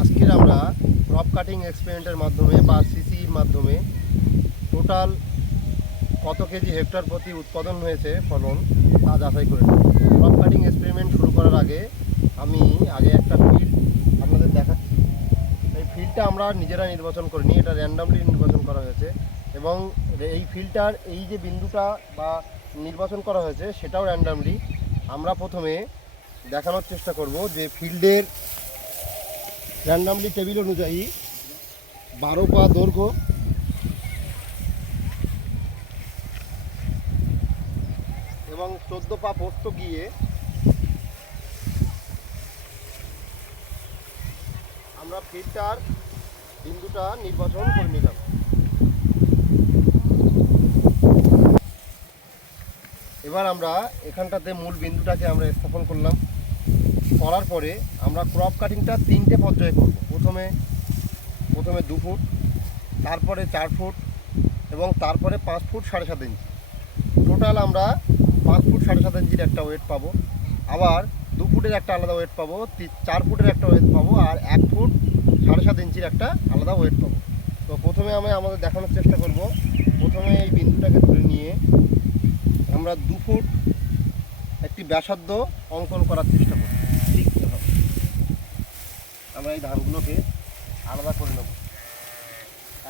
আজকের আমরা crop cutting এক্সপেরিমেন্টের মাধ্যমে বা সিসির মাধ্যমে টোটাল কত কেজি হেক্টর প্রতি উৎপাদন হয়েছে ফলন তা যাচাই করে নেব। ক্রপ কাটিং এক্সপেরিমেন্ট শুরু করার আগে আমি একটা ফিল্ড আপনাদের দেখাচ্ছি। এই ফিল্ডটা আমরা নিজেরা নির্বাচন করিনি, এটা র্যান্ডামলি নির্বাচন করা হয়েছে এবং এই ফিল্ডটার এই যে বিন্দুটা বা নির্বাচন করা হয়েছে সেটাও র্যান্ডামলি। আমরা প্রথমে দেখানোর চেষ্টা করব যে ফিল্ডের র্যান্ডামলি টেবিল অনুযায়ী 12 পা দৈর্ঘ্য এবং 14 পা প্রস্থ গিয়ে আমরা ফিল্ডটার বিন্দুটা নির্বাচন করে নিলাম। এবার আমরা এখানটাতে মূল বিন্দুটাকে আমরা স্থাপন করলাম। করার পরে আমরা ক্রপ কাটিংটা 3টে পর্যায়ে করব। প্রথমে 2 ফুট, তারপরে 4 ফুট এবং তারপরে 5 ফুট 7.5 ইঞ্চি। টোটাল আমরা 5 ফুট 7.5 ইঞ্চির একটা ওয়েট পাবো, আবার 2 ফুটের একটা আলাদা ওয়েট পাবো, 4 ফুটের একটা ওয়েট পাবো, আর 1 ফুট 7.5 ইঞ্চির একটা আলাদা ওয়েট পাবো। তো প্রথমে আমি আমাদের দেখানোর চেষ্টা করব। প্রথমে এই বিন্দুটাকে ধরে নিয়ে আমরা 2 ফুট একটি ব্যাসার্ধ অঙ্কন করার চেষ্টা করব। লিখতে হবে, আমরা এই ধানগুলোকে আলাদা করে নেব,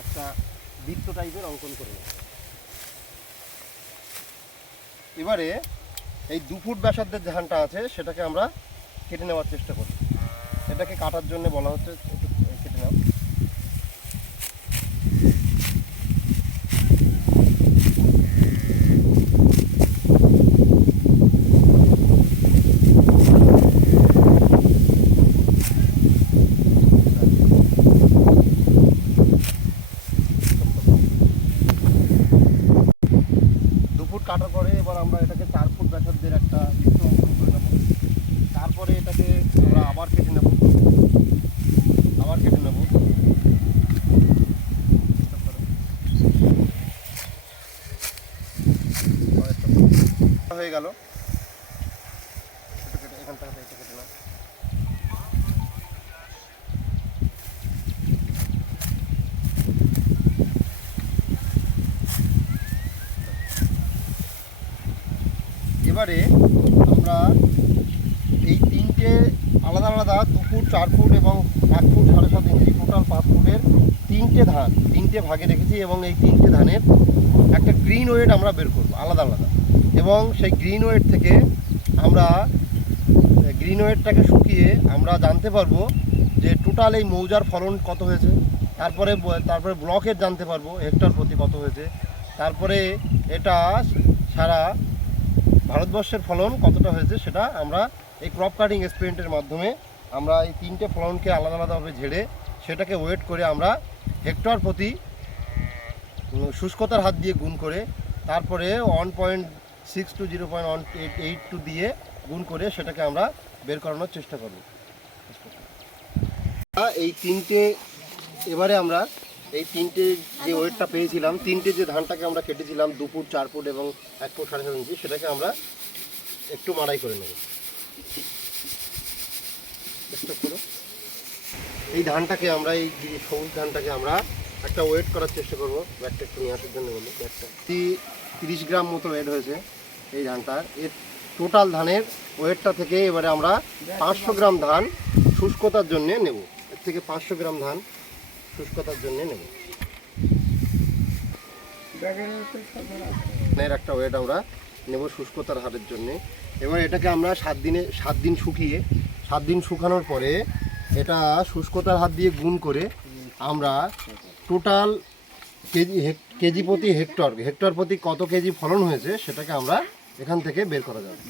একটা বৃত্ত টাইপের অঙ্কন করে নেব। এবারে এই 2 ফুট ব্যাসার্ধের যে ধানটা আছে সেটাকে আমরা কেটে নেওয়ার চেষ্টা করব। এটাকে কাটার জন্য বলা হচ্ছে একটু কেটে নাও। কাটার পরে এবার আমরা এটাকে 4 ফুট ব্যাসার্ধের একটা বৃত্ত অঙ্কন করে নেব। তারপরে এটাকে আমরা আবার কেটে নেব। হয়ে গেল। এখান থেকে এটা কেটে নাও। এবারে আমরা এই 3টে আলাদা আলাদা 2 ফুট 4 ফুট এবং 1 ফুট 7.5 ইঞ্চি টোটাল 5 ফুটের 3টে ধান 3টে ভাগে রেখেছি এবং এই 3টে ধানের একটা গ্রিন ওয়েট আমরা বের করব আলাদা আলাদা। এবং সেই গ্রিন ওয়েট থেকে আমরা গ্রিন ওয়েটটাকে শুকিয়ে আমরা জানতে পারবো যে টোটাল এই মৌজার ফলন কত হয়েছে। তারপরে ব্লকের জানতে পারবো হেক্টর প্রতি কত হয়েছে। তারপরে এটা সারা ভারতবর্ষের ফলন কতটা হয়েছে সেটা আমরা এই ক্রপ কাটিং এক্সপেরিমেন্টের মাধ্যমে আমরা এই 3টে ফলনকে আলাদা আলাদাভাবে ঝেড়ে সেটাকে ওয়েট করে আমরা হেক্টর প্রতি শুষ্কতার হাত দিয়ে গুণ করে তারপরে 1.6 to 0.182 দিয়ে গুণ করে সেটাকে আমরা বের করানোর চেষ্টা করব। এই 3টে এবারে আমরা এই 3টে যে ওয়েটটা পেয়েছিলাম, 3টে যে ধানটাকে আমরা কেটেছিলাম 2 ফুট 4 ফুট এবং 1 ফুট 7.5 ইঞ্চি, সেটাকে আমরা একটু মাড়াই করে নেব। এই ধানটাকে আমরা এই সবুজ ধানটাকে আমরা একটা ওয়েট করার চেষ্টা করব। ব্যাগটা একটু নিয়ে আসার জন্য বলবো। ব্যাগটা 30 গ্রাম মতো ওয়েট হয়েছে এই ধানটার। এর টোটাল ধানের ওয়েটটা থেকে এবারে আমরা 500 গ্রাম ধান শুষ্কতার জন্যে নেব। এর থেকে 500 গ্রাম ধান শুষ্কতার জন্য নেব। একটা ওয়েট আমরা নেব শুষ্কতার হারের জন্যে। এবার এটাকে আমরা 7 দিন শুকিয়ে 7 দিন শুকানোর পরে এটা শুষ্কতার হাত দিয়ে গুণ করে আমরা টোটাল কেজি প্রতি হেক্টর প্রতি কত কেজি ফলন হয়েছে সেটাকে আমরা এখান থেকে বের করা যাবে।